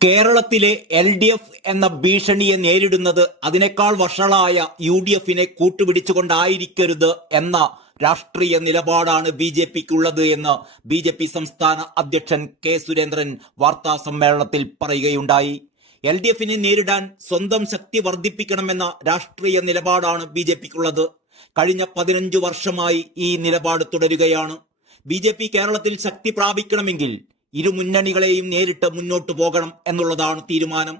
കേരളത്തിലെ L D F എന്ന ഭീഷണിയെ നേരിടുന്നത് അതിനേക്കാൾ വഷളായ യു ഡി എഫിനെ കൂട്ടുപിടിച്ചുകൊണ്ടായിരിക്കരുത് എന്ന രാഷ്ട്രീയ നിലപാടാണ് ബി ജെ പിക്കുള്ളത് എന്ന് ബി ജെ പി സംസ്ഥാന അധ്യക്ഷൻ കെ സുരേന്ദ്രൻ വാർത്താ സമ്മേളനത്തിൽ പറയുകയുണ്ടായി. എൽ ഡി എഫിനെ നേരിടാൻ സ്വന്തം ശക്തി വർദ്ധിപ്പിക്കണമെന്ന രാഷ്ട്രീയ നിലപാടാണ് ബി ജെ പിക്കുള്ളത്. കഴിഞ്ഞ പതിനഞ്ചു വർഷമായി ഈ നിലപാട് തുടരുകയാണ്. ബി ജെ പി കേരളത്തിൽ ശക്തി പ്രാപിക്കണമെങ്കിൽ ഇരു മുന്നണികളെയും നേരിട്ട് മുന്നോട്ടു പോകണം എന്നുള്ളതാണ് തീരുമാനം.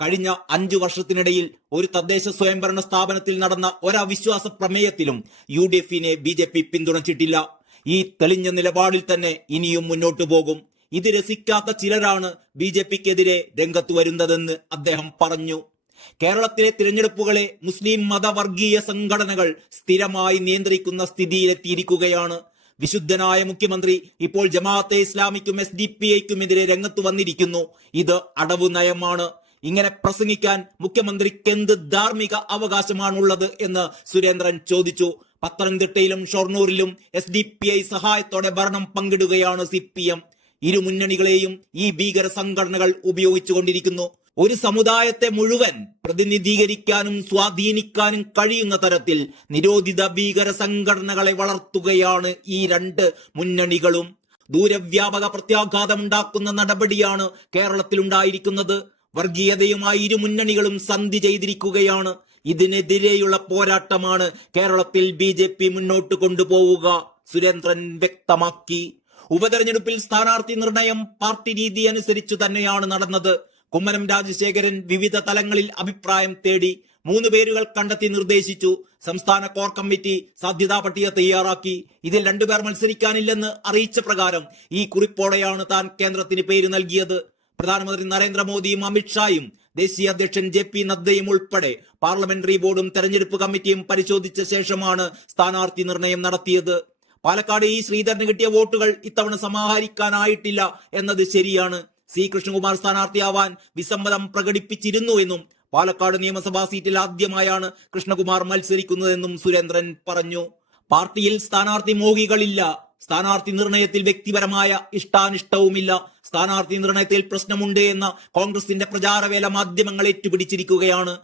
കഴിഞ്ഞ അഞ്ചു വർഷത്തിനിടയിൽ ഒരു തദ്ദേശ സ്വയംഭരണ സ്ഥാപനത്തിൽ നടന്ന ഒരവിശ്വാസ പ്രമേയത്തിലും യു ഡി എഫിനെ ബി ജെ പി പിന്തുണച്ചിട്ടില്ല. ഈ തെളിഞ്ഞ നിലപാടിൽ തന്നെ ഇനിയും മുന്നോട്ടു പോകും. ഇത് രസിക്കാത്ത ചിലരാണ് ബി ജെ പിക്കെതിരെ രംഗത്ത് വരുന്നതെന്ന് അദ്ദേഹം പറഞ്ഞു. കേരളത്തിലെ തിരഞ്ഞെടുപ്പുകളെ മുസ്ലിം മതവർഗീയ സംഘടനകൾ സ്ഥിരമായി നിയന്ത്രിക്കുന്ന സ്ഥിതിയിലെത്തിയിരിക്കുകയാണ്. വിശുദ്ധനായ മുഖ്യമന്ത്രി ഇപ്പോൾ ജമാഅത്തെ ഇസ്ലാമിക്കും എസ് ഡി പി ഐക്കുമെതിരെ രംഗത്ത് വന്നിരിക്കുന്നു. ഇത് അടവ് നയമാണ്. ഇങ്ങനെ പ്രസംഗിക്കാൻ മുഖ്യമന്ത്രിക്ക് എന്ത് ധാർമ്മിക അവകാശമാണുള്ളത് എന്ന് സുരേന്ദ്രൻ ചോദിച്ചു. പത്തനംതിട്ടയിലും ഷൊർണൂരിലും എസ് ഡി പി ഐ സഹായത്തോടെ ഭരണം പങ്കിടുകയാണ് സി പി എം. ഇരു മുന്നണികളെയും ഈ ഭീകര സംഘടനകൾ ഉപയോഗിച്ചുകൊണ്ടിരിക്കുന്നു. ഒരു സമുദായത്തെ മുഴുവൻ പ്രതിനിധീകരിക്കാനും സ്വാധീനിക്കാനും കഴിയുന്ന തരത്തിൽ നിരോധിത ഭീകര സംഘടനകളെ വളർത്തുകയാണ് ഈ രണ്ട് മുന്നണികളും. ദൂരവ്യാപക പ്രത്യാഘാതമുണ്ടാക്കുന്ന നടപടിയാണ് കേരളത്തിൽ ഉണ്ടായിരിക്കുന്നത് വർഗീയതയുമായി ഇരു മുന്നണികളും സന്ധി ചെയ്തിരിക്കുകയാണ്. ഇതിനെതിരെയുള്ള പോരാട്ടമാണ് കേരളത്തിൽ ബി ജെ പി മുന്നോട്ട് കൊണ്ടുപോവുക സുരേന്ദ്രൻ വ്യക്തമാക്കി. ഉപതെരഞ്ഞെടുപ്പിൽ സ്ഥാനാർത്ഥി നിർണയം പാർട്ടി രീതി അനുസരിച്ചു തന്നെയാണ് നടന്നത്. കുമ്മനം രാജശേഖരൻ വിവിധ തലങ്ങളിൽ അഭിപ്രായം തേടി മൂന്ന് പേരുകൾ കണ്ടെത്തി നിർദ്ദേശിച്ചു. സംസ്ഥാന കോർ കമ്മിറ്റി സാധ്യതാ പട്ടിക തയ്യാറാക്കി. ഇതിൽ രണ്ടുപേർ മത്സരിക്കാനില്ലെന്ന് അറിയിച്ച പ്രകാരം ഈ കുറിപ്പോടെയാണ് താൻ കേന്ദ്രത്തിന് പേര് നൽകിയത്. പ്രധാനമന്ത്രി നരേന്ദ്രമോദിയും അമിത്ഷായും ദേശീയ അധ്യക്ഷൻ ജെ പി നദ്ദയും ഉൾപ്പെടെ പാർലമെന്ററി ബോർഡും തെരഞ്ഞെടുപ്പ് കമ്മിറ്റിയും പരിശോധിച്ച ശേഷമാണ് സ്ഥാനാർത്ഥി നിർണയം നടത്തിയത്. പാലക്കാട് ഈ ശ്രീധരന് കിട്ടിയ വോട്ടുകൾ ഇത്തവണ സമാഹരിക്കാനായിട്ടില്ല എന്നത് ശരിയാണ്. സി. കൃഷ്ണകുമാർ സ്ഥാനാർത്ഥിയാവാൻ വിസമ്മതം പ്രകടിപ്പിച്ചിരുന്നു എന്നും പാലക്കാട് നിയമസഭാ സീറ്റിൽ ആദ്യമായാണ് കൃഷ്ണകുമാർ മത്സരിക്കുന്നതെന്നും സുരേന്ദ്രൻ പറഞ്ഞു. പാർട്ടിയിൽ സ്ഥാനാർത്ഥി മോഹികളില്ല. സ്ഥാനാർത്ഥി നിർണയത്തിൽ വ്യക്തിപരമായ ഇഷ്ടാനിഷ്ടവുമില്ല. സ്ഥാനാർത്ഥി നിർണയത്തിൽ പ്രശ്നമുണ്ട് എന്ന കോൺഗ്രസിന്റെ പ്രചാരവേല മാധ്യമങ്ങൾ ഏറ്റുപിടിച്ചിരിക്കുകയാണ്.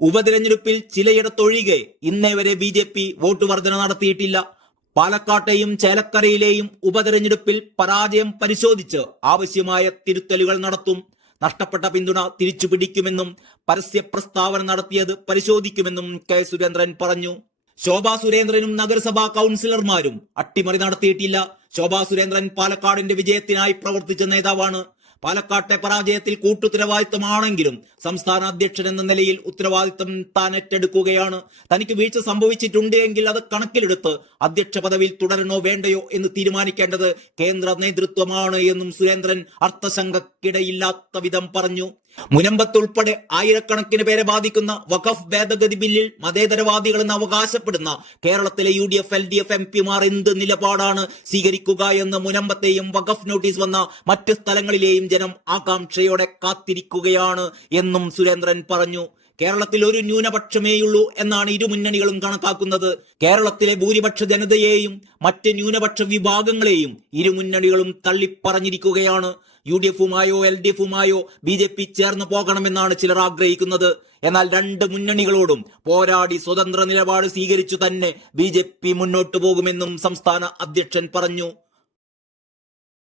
ഉപതിരഞ്ഞെടുപ്പിൽ ചിലയിടത്തൊഴികെ ഇന്നേ വരെ ബി ജെ പി വോട്ട് വർധന നടത്തിയിട്ടില്ല. പാലക്കാട്ടെയും ചേലക്കരയിലെയും ഉപതെരഞ്ഞെടുപ്പിൽ പരാജയം പരിശോധിച്ച് ആവശ്യമായ തിരുത്തലുകൾ നടത്തും. നഷ്ടപ്പെട്ട പിന്തുണ തിരിച്ചു പിടിക്കുമെന്നും പരസ്യ പ്രസ്താവന നടത്തിയത് പരിശോധിക്കുമെന്നും കെ സുരേന്ദ്രൻ പറഞ്ഞു. ശോഭാ സുരേന്ദ്രനും നഗരസഭാ കൗൺസിലർമാരും അട്ടിമറി നടത്തിയിട്ടില്ല. ശോഭാ സുരേന്ദ്രൻ പാലക്കാടിന്റെ വിജയത്തിനായി പ്രവർത്തിച്ച നേതാവാണ്. പാലക്കാട്ടെ പരാജയത്തിൽ കൂട്ടുത്തരവാദിത്തമാണെങ്കിലും സംസ്ഥാന അധ്യക്ഷൻ എന്ന നിലയിൽ ഉത്തരവാദിത്തം താൻ ഏറ്റെടുക്കുകയാണ്. തനിക്ക് വീഴ്ച സംഭവിച്ചിട്ടുണ്ട് എങ്കിൽ അത് കണക്കിലെടുത്ത് അധ്യക്ഷ പദവിയിൽ തുടരണോ വേണ്ടയോ എന്ന് തീരുമാനിക്കേണ്ടത് കേന്ദ്ര നേതൃത്വമാണ് എന്നും സുരേന്ദ്രൻ അർത്ഥശങ്കക്കിടയില്ലാത്ത വിധം പറഞ്ഞു. മുനമ്പത്ത് ഉൾപ്പെടെ ആയിരക്കണക്കിന് പേരെ ബാധിക്കുന്ന വഖഫ് ഭേദഗതി ബില്ലിൽ മതേതരവാദികൾ എന്ന് അവകാശപ്പെടുന്ന കേരളത്തിലെ U D F L D F M പിമാർ എന്ത് നിലപാടാണ് സ്വീകരിക്കുക എന്ന് മുനമ്പത്തെയും വഖഫ് നോട്ടീസ് വന്ന മറ്റ് സ്ഥലങ്ങളിലെയും ജനം ആകാംക്ഷയോടെ കാത്തിരിക്കുകയാണ് എന്നും സുരേന്ദ്രൻ പറഞ്ഞു. കേരളത്തിൽ ഒരു ന്യൂനപക്ഷമേയുള്ളൂ എന്നാണ് ഇരു മുന്നണികളും കണക്കാക്കുന്നത്. കേരളത്തിലെ ഭൂരിപക്ഷ ജനതയെയും മറ്റ് ന്യൂനപക്ഷ വിഭാഗങ്ങളെയും ഇരു മുന്നണികളും തള്ളിപ്പറഞ്ഞിരിക്കുകയാണ്. യു ഡി എഫുമായോ എൽ ഡി എഫുമായോ ബി ജെ പി ചേർന്ന് പോകണമെന്നാണ് ചിലർ ആഗ്രഹിക്കുന്നത്. എന്നാൽ രണ്ട് മുന്നണികളോടും പോരാടി സ്വതന്ത്ര നിലപാട് സ്വീകരിച്ചു തന്നെ ബി മുന്നോട്ടു പോകുമെന്നും സംസ്ഥാന അധ്യക്ഷൻ പറഞ്ഞു.